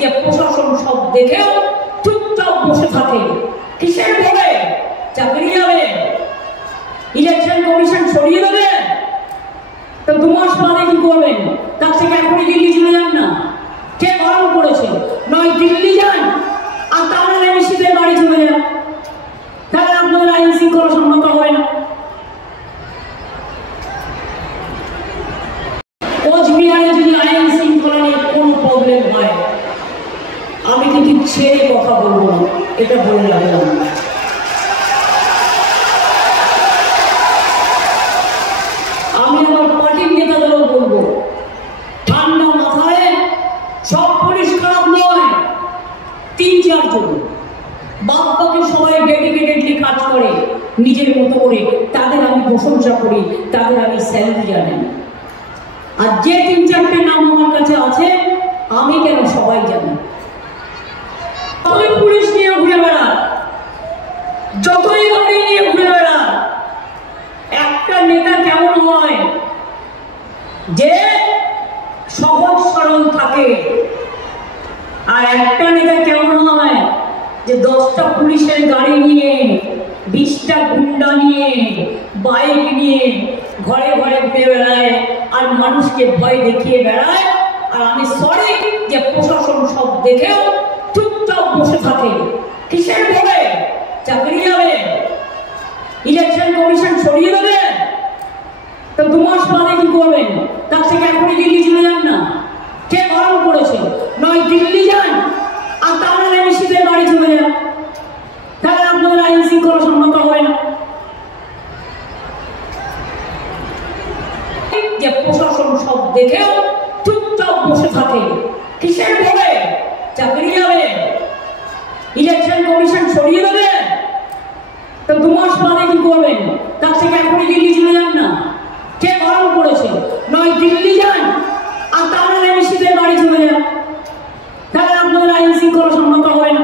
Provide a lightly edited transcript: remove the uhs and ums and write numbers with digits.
যে প্রশাসন সব দেখেও চুপচাপ বসে থাকে। কিসের ভয়ে? চাকরি যাবে, ইলেকশন কমিশন সরিয়ে দেবে, তো 2 মাস বাদে কি করবেন? তার থেকে এখনই দিল্লি চলে যান না। কে গরম করেছে? নয় দিল্লি যান আর তাহলে এমসিদের বাড়ি চলে যান, তাহলে আপনাদের আইন শৃঙ্খলা সম্মত হবে না। কোচবিহারে যদি আইন শৃঙ্খলা নিয়ে কোনো প্রবলেম হয়, আমি কিন্তু ছেড়ে কথা বলবো না, এটা বলে রাখলাম। আমি আমার পার্টির নেতাদেরও বলবো, ঠান্ডা মাথায়, সব পুলিশ খারাপ নয়, 3-4 জন বাপ্পাকে সবাই ডেডিকেটেডলি কাজ করে নিজের মতো করে, তাদের আমি প্রশংসা করি, তাদের আমি স্যালুট জানাই। আর যে 3-4টে নাম আমার কাছে আছে, আমি কেন সবাই জানি। যতই পুলিশ নিয়ে ঘুরে বেড়ান, যতই গাড়ি নিয়ে ঘুরে বেড়ান, একটা নেতা কেমন হয় যে সহজ সরল থাকে, আর একটা নেতা কেমন হয় যে 10টা পুলিশের গাড়ি নিয়ে, 20টা গুন্ডা নিয়ে, বাইক নিয়ে ঘরে ঘরে ঘুরে বেড়ায় আর মানুষকে ভয় দেখিয়ে বেড়ায়। আর আমি সরি যে প্রশাসন সব দেখেও চুপচাপ বসে থাকে। কিসের ভয়ে? চাকরি যাবে, ইলেকশন কমিশন সরিয়ে দেবে, তো 2 মাস বাদে কি করবেন? তার থেকে এখনই দিল্লি চলে যান না। কে গরম করেছে? নয় দিল্লি যান আর তাহলে এমসিদের বাড়ি চলে যান, তাহলে আপনাদের আইন শৃঙ্খলা সম্মত হবে না। যে প্রশাসন সব দেখেও চুপচাপ বসে থাকে। কিসের ভয়ে? চাকরি যাবে, ইলেকশন কমিশন সরিয়ে দেবে, তো 2 মাস বাদে কি করবেন? তার থেকে এখনই দিল্লি চলে যান না। কে গরম করেছে? নয় দিল্লি যান আর তাহলে এমসিদের বাড়ি চলে যান, তাহলে আপনাদের আইন শৃঙ্খলা সম্মত হবে না।